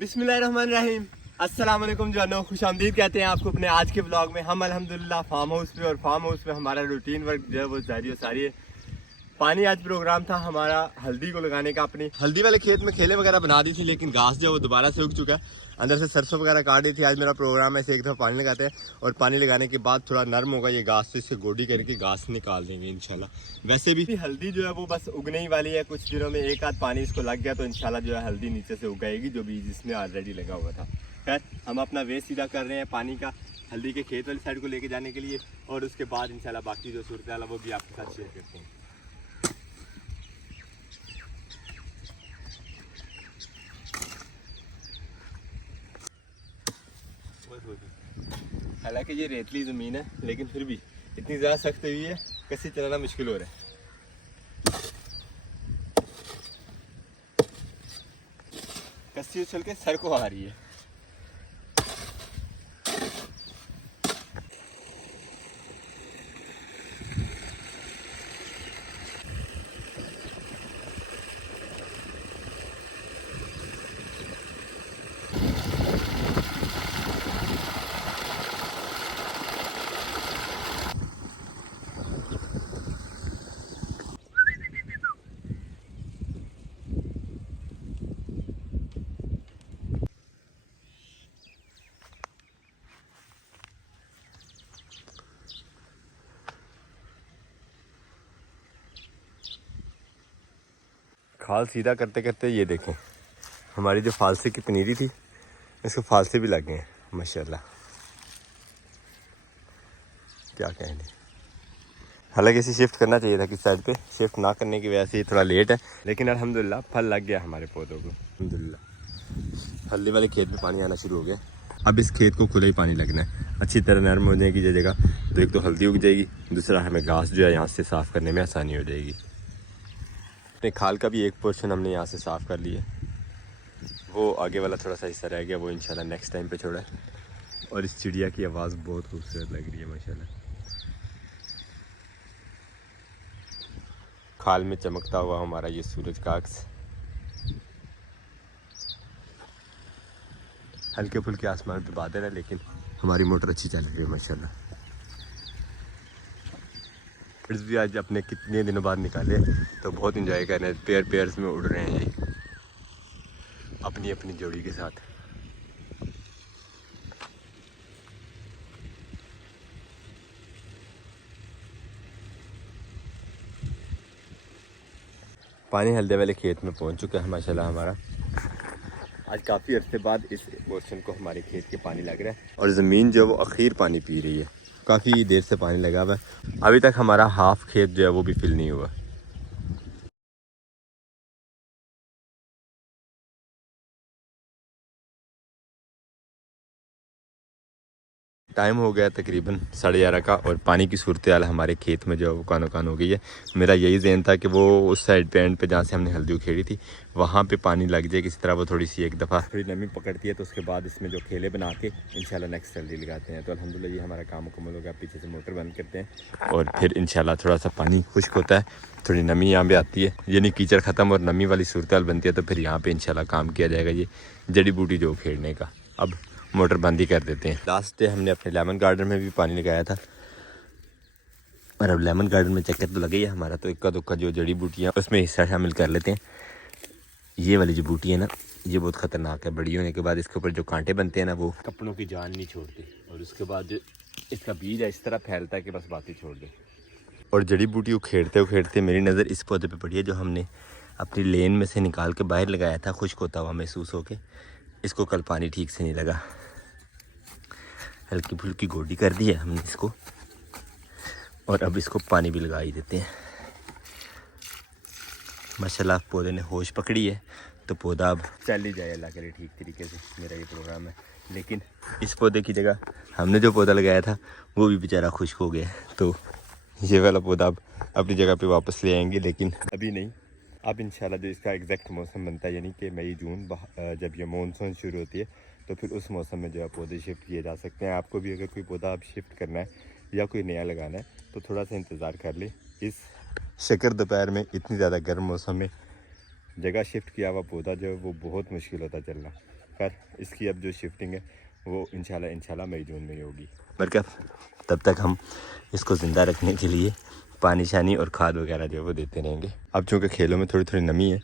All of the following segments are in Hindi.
बिस्मिल्लाहिर्रहमानिर्रहीम। अस्सलाम वालेकुम जानो, खुश आमदीद कहते हैं आपको अपने आज के ब्लॉग में। हम अल्हम्दुलिल्लाह फार्म हाउस पे, और फार्म हाउस पे हमारा रूटीन वर्क जो है वो जारी सारी है। पानी आज प्रोग्राम था हमारा हल्दी को लगाने का। अपनी हल्दी वाले खेत में खेले वगैरह बना दी थी, लेकिन घास जो है वो दोबारा से उग चुका है। अंदर से सरसों वगैरह काट दी थी। आज मेरा प्रोग्राम है, इसे एक दफ़ा पानी लगाते हैं और पानी लगाने के बाद थोड़ा नरम होगा ये घास, तो इससे गोडी करके घास निकाल देंगे इंशाल्लाह। वैसे भी हल्दी जो है वो बस उगने ही वाली है, कुछ दिनों में एक आध पानी इसको लग गया तो इंशाल्लाह जो है हल्दी नीचे से उगाएगी, जो बीज इसमें ऑलरेडी लगा हुआ था। खैर, हम अपना वे सीधा कर रहे हैं पानी का हल्दी के खेत वाली साइड को लेके जाने के लिए, और उसके बाद इंशाल्लाह बाकी जो सूरत है वो भी आपके साथ शेयर करते हैं। हालांकि ये रेतली ज़मीन है, लेकिन फिर भी इतनी ज़्यादा सख्त हुई है, कसी चलाना मुश्किल हो रहा है। कसी उछल के सर को आ रही है। खाल सीधा करते करते ये देखें, हमारी जो फालसे की पनीरी थी इसको फालसे भी लग गए हैं माशाल्लाह। क्या कहेंगे, हालांकि इसे शिफ्ट करना चाहिए था किस साइड पे, शिफ्ट ना करने की वजह से ये थोड़ा लेट है, लेकिन अल्हम्दुलिल्लाह फल लग गया हमारे पौधों को अल्हम्दुलिल्लाह। हल्दी वाले खेत में पानी आना शुरू हो गया। अब इस खेत को खुला ही पानी लगना है, अच्छी तरह नरम हो जाएगी ये जगह, तो एक तो हल्दी उग जाएगी, दूसरा हमें घास जो है यहाँ से साफ़ करने में आसानी हो जाएगी। अपने खाल का भी एक पोर्शन हमने यहाँ से साफ़ कर लिया, वो आगे वाला थोड़ा सा हिस्सा रह गया, वो इंशाल्लाह नेक्स्ट टाइम पे छोड़ा है। और इस चिड़िया की आवाज़ बहुत खूबसूरत लग रही है माशाल्लाह। खाल में चमकता हुआ हमारा ये सूरज का अक्स, हल्के फुल्के आसमान पे बादल है, लेकिन हमारी मोटर अच्छी चल रही है माशाल्लाह। बर्ड्स भी आज अपने कितने दिनों बाद निकाले, तो बहुत इंजॉय कर रहे हैं, पेयर पेयर्स में उड़ रहे हैं ये अपनी अपनी जोड़ी के साथ। पानी हल्दे वाले खेत में पहुंच चुका है माशाल्लाह हमारा। आज काफ़ी अरसे बाद इस पोर्शन को हमारे खेत के पानी लग रहा है, और ज़मीन जो है वो अखीर पानी पी रही है। काफ़ी देर से पानी लगा हुआ है, अभी तक हमारा हाफ खेत जो है वो भी फिल नहीं हुआ। टाइम हो गया तकरीबन 11:30 का, और पानी की सूरत हाल हमारे खेत में जो है वो कानो कान हो गई है। मेरा यही ज़हन था कि वो उस साइड पे एंड पे जहाँ से हमने हल्दी उखेड़ी थी वहाँ पे पानी लग जाए किसी तरह, वो थोड़ी सी एक दफ़ा थोड़ी नमी पकड़ती है, तो उसके बाद इसमें जो खेले बना के इंशाल्लाह नेक्स्ट हल्दी लगाते हैं। तो अल्हम्दुलिल्लाह ये हमारा काम मुकम्मल हो गया। पीछे से मोटर बंद करते हैं और फिर इंशाल्लाह थोड़ा सा पानी खुश्क होता है, थोड़ी नमी यहाँ पर आती है, यानी कीचड़ ख़त्म और नमी वाली सूरत हाल बनती है, तो फिर यहाँ पर इंशाल्लाह काम किया जाएगा ये जड़ी बूटी जो उखेड़ने का। अब मोटर बंद ही कर देते हैं। लास्ट डे हमने अपने लेमन गार्डन में भी पानी लगाया था, और अब लेमन गार्डन में चक्कर तो लगे ही है हमारा, तो इक्का दुक्का जो जड़ी बूटियाँ उसमें हिस्सा शामिल कर लेते हैं। ये वाली जो बूटी है ना, ये बहुत ख़तरनाक है। बड़ी होने के बाद इसके ऊपर जो कांटे बनते हैं ना, वो कपड़ों की जान नहीं छोड़ते, और उसके बाद इसका बीज है इस तरह फैलता है कि बस बात ही छोड़ दे। और जड़ी बूटी उखेड़ते उखेड़ते मेरी नज़र इस पौधे पर पड़ी है, जो हमने अपनी लेन में से निकाल के बाहर लगाया था, खुश्क होता हुआ महसूस होके। इसको कल पानी ठीक से नहीं लगा, हल्की फुल्की गोडी कर दी है हमने इसको, और अब इसको पानी भी लगा ही देते हैं। माशाल्लाह पौधे ने होश पकड़ी है, तो पौधा अब चल ही जाए अल्लाह के लिए ठीक तरीके से, मेरा ये प्रोग्राम है। लेकिन इस पौधे की जगह हमने जो पौधा लगाया था वो भी बेचारा खुश्क हो गया, तो ये वाला पौधा अब अपनी जगह पे वापस ले आएंगे, लेकिन अभी नहीं। अब इंशाल्लाह जो इसका एग्जैक्ट मौसम बनता है, यानी कि मई जून, जब ये मानसून शुरू होती है, तो फिर उस मौसम में जो है पौधे शिफ्ट किए जा सकते हैं। आपको भी अगर कोई पौधा आप शिफ्ट करना है या कोई नया लगाना है, तो थोड़ा सा इंतज़ार कर ले। इस शक्कर दोपहर में इतनी ज़्यादा गर्म मौसम में जगह शिफ्ट किया हुआ पौधा जो है वो बहुत मुश्किल होता चलना। खैर इसकी अब जो शिफ्टिंग है वो इंशाल्लाह मई जून में ही होगी। मगर तब तक हम इसको ज़िंदा रखने के लिए पानी शानी और खाद वगैरह जो है वो देते रहेंगे। अब चूँकि खेलों में थोड़ी थोड़ी नमी है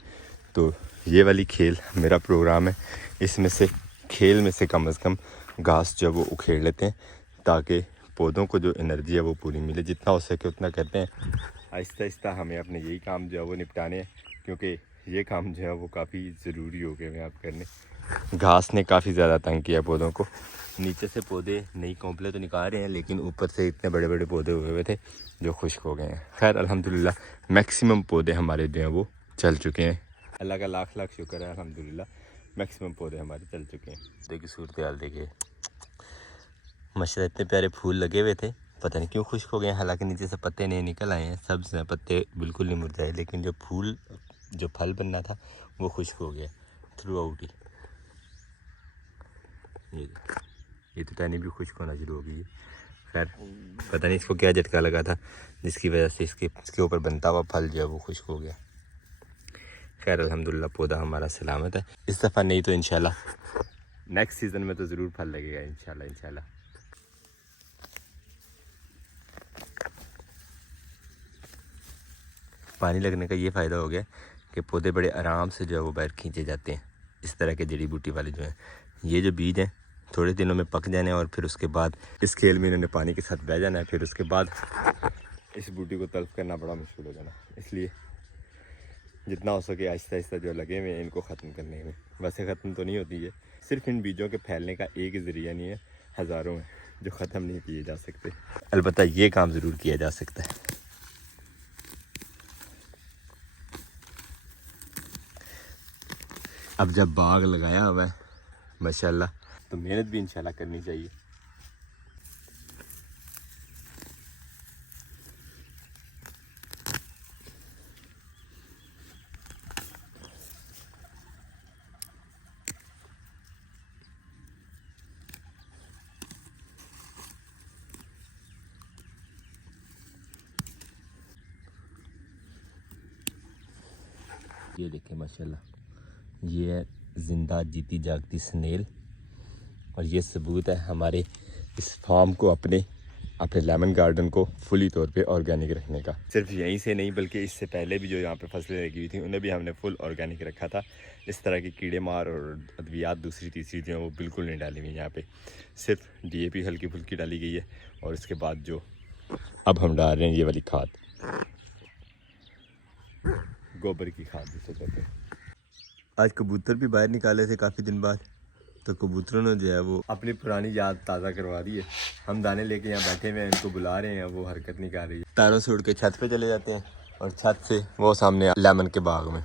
तो ये वाली खेल मेरा प्रोग्राम है, इसमें से खेल में से कम घास जो है वो उखेड़ लेते हैं ताकि पौधों को जो एनर्जी है वो पूरी मिले। जितना हो सके उतना करते हैं। आहिस्ता आहिस्ता हमें अपने यही काम जो है वो निपटाने हैं क्योंकि ये काम जो है वो काफ़ी ज़रूरी हो गए हैं आप करने। घास ने काफ़ी ज़्यादा तंग किया पौधों को। नीचे से पौधे नई कोंपले तो निकाल रहे हैं लेकिन ऊपर से इतने बड़े बड़े पौधे हुए हुए थे जो खुश्क हो गए हैं। खैर अल्हम्दुलिल्लाह मैक्सिमम पौधे हमारे जो हैं वो चल चुके हैं। अल्लाह का लाख लाख शुक्र है, अल्हम्दुलिल्लाह मैक्सिमम पौधे हमारे चल चुके हैं। देखिए सूरत हाल देखिए, माशाल्लाह इतने प्यारे फूल लगे हुए थे, पता नहीं क्यों खुश्क हो गए हैं। हालांकि नीचे से पत्ते नहीं निकल आए हैं, सब्ज़ हैं पत्ते, बिल्कुल नहीं मुरझाए, लेकिन जो फल बनना था वो खुश्क हो गया थ्रू आउट ही। ये तो टहनी भी खुश्क होना शुरू हो गई है। खैर पता नहीं इसको क्या झटका लगा था जिसकी वजह से इसके ऊपर बनता हुआ फल जो है वो खुश्क हो गया। खैर अल्हम्दुलिल्लाह पौधा हमारा सलामत है। इस दफ़ा नहीं तो इंशाल्लाह नेक्स्ट सीज़न में तो ज़रूर फल लगेगा इंशाल्लाह। पानी लगने का ये फ़ायदा हो गया कि पौधे बड़े आराम से जो है वो बाहर खींचे जाते हैं। इस तरह के जड़ी बूटी वाले जो हैं, ये जो बीज हैं थोड़े दिनों में पक जाने और फिर उसके बाद इस खेल में इन्होंने पानी के साथ बह जाना है। फिर उसके बाद इस बूटी को तल्फ करना बड़ा मुश्किल हो जाना, इसलिए जितना हो सके आहिस्ता आहिस्ता जो लगे हुए हैं इनको ख़त्म करने में। वैसे ख़त्म तो नहीं होती है, सिर्फ इन बीजों के फैलने का एक ही ज़रिया नहीं है, हज़ारों हैं जो ख़त्म नहीं किए जा सकते। अलबत्ता ये काम ज़रूर किया जा सकता है। अब जब बाग लगाया हुआ है माशाल्लाह तो मेहनत भी इंशाल्लाह करनी चाहिए। ये देखिए माशाल्लाह, ये है ज़िंदा जीती जागती स्नेल और ये सबूत है हमारे इस फार्म को अपने लेमन गार्डन को फुली तौर पे ऑर्गेनिक रखने का। सिर्फ यहीं से नहीं बल्कि इससे पहले भी जो यहाँ पे फसलें लगी हुई थी उन्हें भी हमने फुल ऑर्गेनिक रखा था। इस तरह के कीड़े मार और अद्वियात दूसरी तीसरी जो है वो बिल्कुल नहीं डाली हुई। यहाँ पे सिर्फ DAP हल्की फुल्की डाली गई है और इसके बाद जो अब हम डाल रहे हैं ये वाली खाद, गोबर की खाद जिसे कहते हैं। आज कबूतर भी बाहर निकाले थे काफ़ी दिन बाद, तो कबूतरों ने जो है वो अपनी पुरानी याद ताज़ा करवा दी है। हम दाने लेके यहाँ बैठे हुए हैं, इनको बुला रहे हैं, वो हरकत नहीं कर रही है। तारों से उड़ के छत पे चले जाते हैं और छत से वो सामने लेमन के बाग में।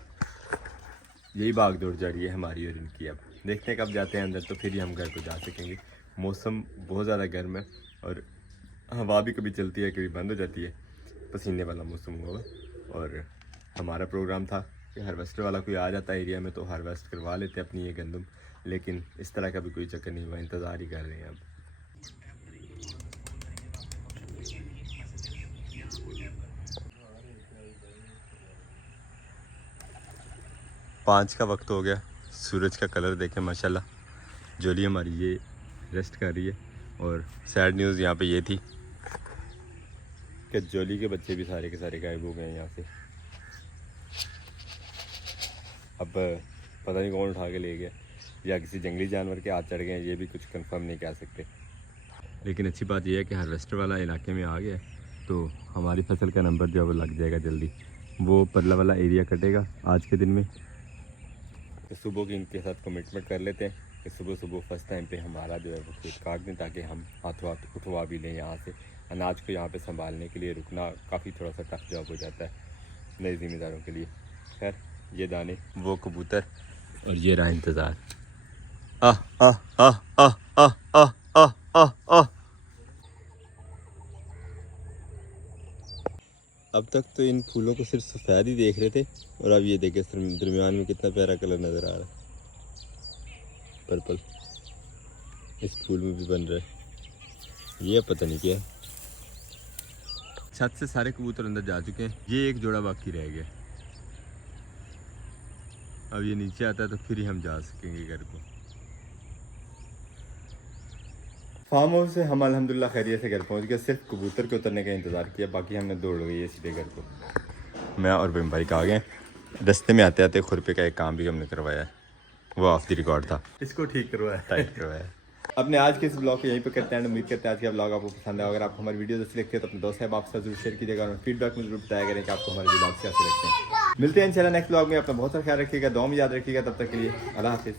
यही भाग दौड़ जारी है हमारी और इनकी। अब देखते हैं कब जाते हैं अंदर, तो फिर ही हम घर को जा सकेंगे। मौसम बहुत ज़्यादा गर्म है और हवा भी कभी चलती है कभी बंद हो जाती है, पसीने वाला मौसम हुआ है। और हमारा प्रोग्राम था कि हार्वेस्टर वाला कोई आ जाता है एरिया में तो हार्वेस्ट करवा लेते हैं अपनी ये गंदम, लेकिन इस तरह का भी कोई चक्कर नहीं हुआ, इंतज़ार ही कर रहे हैं अब। पाँच का वक्त हो गया, सूरज का कलर देखें माशाल्लाह। जोली हमारी ये रेस्ट कर रही है और सैड न्यूज़ यहाँ पे ये थी कि जोली के बच्चे भी सारे के सारे गायब हो गए हैं यहाँ से। अब पता नहीं कौन उठा के ले गया या किसी जंगली जानवर के हाथ चढ़ गए हैं, ये भी कुछ कंफर्म नहीं कह सकते। लेकिन अच्छी बात यह है कि हार्वेस्टर वाला इलाके में आ गया तो हमारी फसल का नंबर जो है वो लग जाएगा जल्दी। वो परला वाला एरिया कटेगा आज के दिन में। तो सुबह की इनके साथ कमिटमेंट कर लेते हैं कि सुबह सुबह फर्स्ट टाइम पे हमारा जो है वो खेत काट दें ताकि हम हाथों हाथ उठवा भी लें। यहाँ से अनाज को यहाँ पे संभालने के लिए रुकना काफ़ी थोड़ा सा टफ जॉब हो जाता है नए ज़िम्मेदारों के लिए। खैर ये दाने, वो कबूतर और ये रहा इंतज़ार। आह आह आह आह आह आह आह आह आह। अब तक तो इन फूलों को सिर्फ सफ़ेद ही देख रहे थे और अब ये देखे दरमियान में कितना प्यारा कलर नज़र आ रहा है, पर्पल इस फूल में भी बन रहा है। ये पता नहीं क्या। छत से सारे कबूतर अंदर जा चुके हैं, ये एक जोड़ा बाकी रह गया। अब ये नीचे आता है तो फिर ही हम जा सकेंगे घर को। फार्म हाउस से हम अल्हम्दुलिल्लाह खैरियत से घर पहुंच गए। सिर्फ कबूतर के उतरने का इंतज़ार किया, बाकी हमने दौड़ गई सीधे घर को। मैं और बिम भाई का आ गए। रास्ते में आते आते खुरपे का एक काम भी हमने करवाया है, वो ऑफ द रिकॉर्ड था, इसको ठीक करवाया, टाइट करवाया। अपने आज के इस ब्लॉग को यहीं पे करते हैं। उम्मीद करते हैं आज का ब्लॉग आपको पसंद है। अगर आपको हमारी वीडियो अच्छी लगती है तो अपने दोस्त साहब आपके साथ जरूर शेयर कीजिएगा और फीडबैक में जरूर बताया करें कि आपको हमारे ब्लॉग से अच्छे लगते हैं। मिलते हैं इंशाल्लाह नेक्स्ट ब्लॉग में। अपना बहुत सारा ख्याल रखिएगा, दुआ में याद रखिएगा। तब तक के लिए अल्लाह हाफिज़।